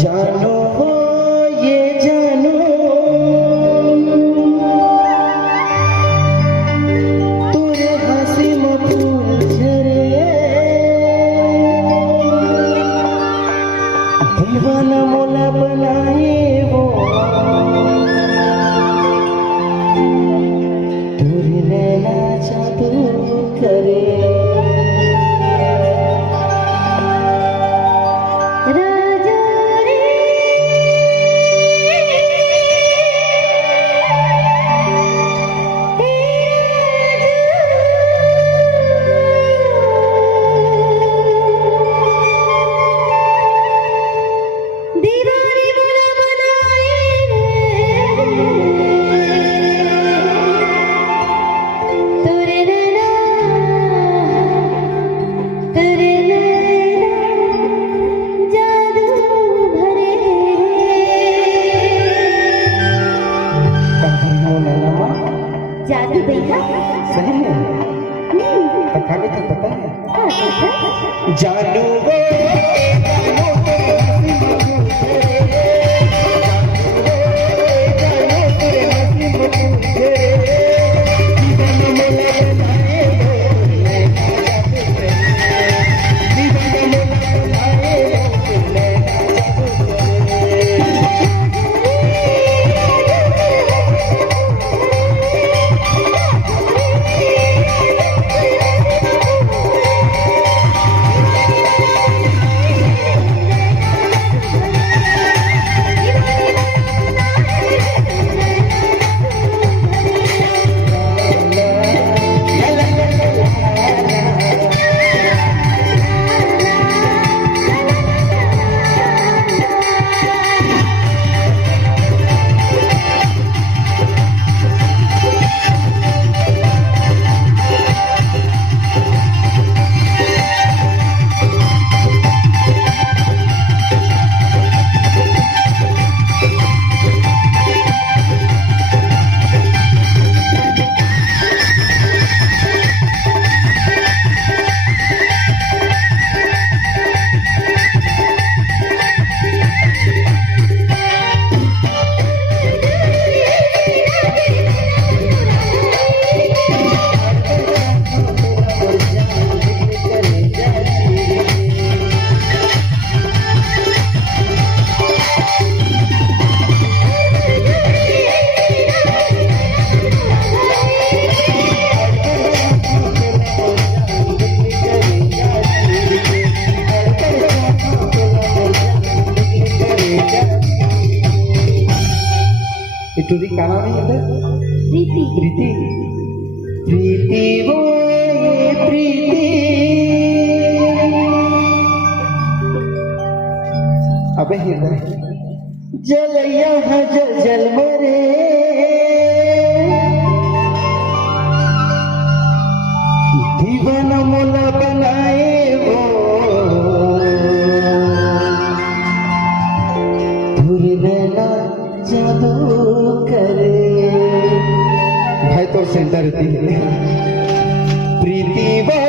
जानो हो ये जानो तोरे हंसी में फूल झरे दीवाना मोला बनाए वो तोरे नैना जादू करे जादू देखा सही में खाने तो पता है जादू वो टूरी का नाम नहीं है प्रीति प्रीति प्रीति वो ये प्रीति अबे हृदय जलैया जल जल मरे दीवाना मोला बनाए वो धुरी नैना जादू करे भाई तो सेंटर रहती है प्रीति वो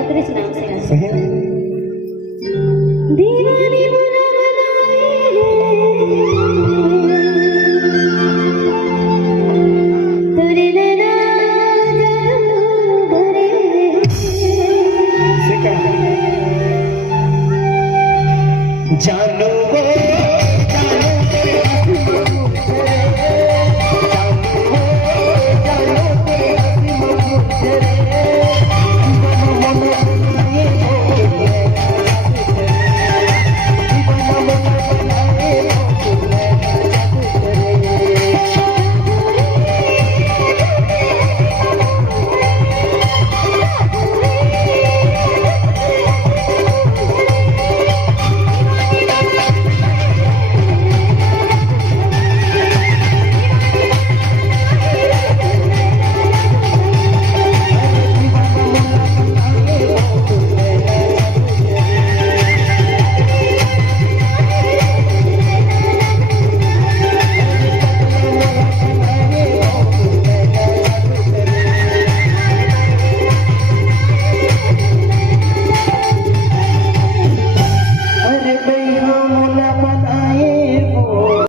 उतरे नाम से गा सही दीवानी बुरा बनाए तेरे नैना जादू भरे सिका जान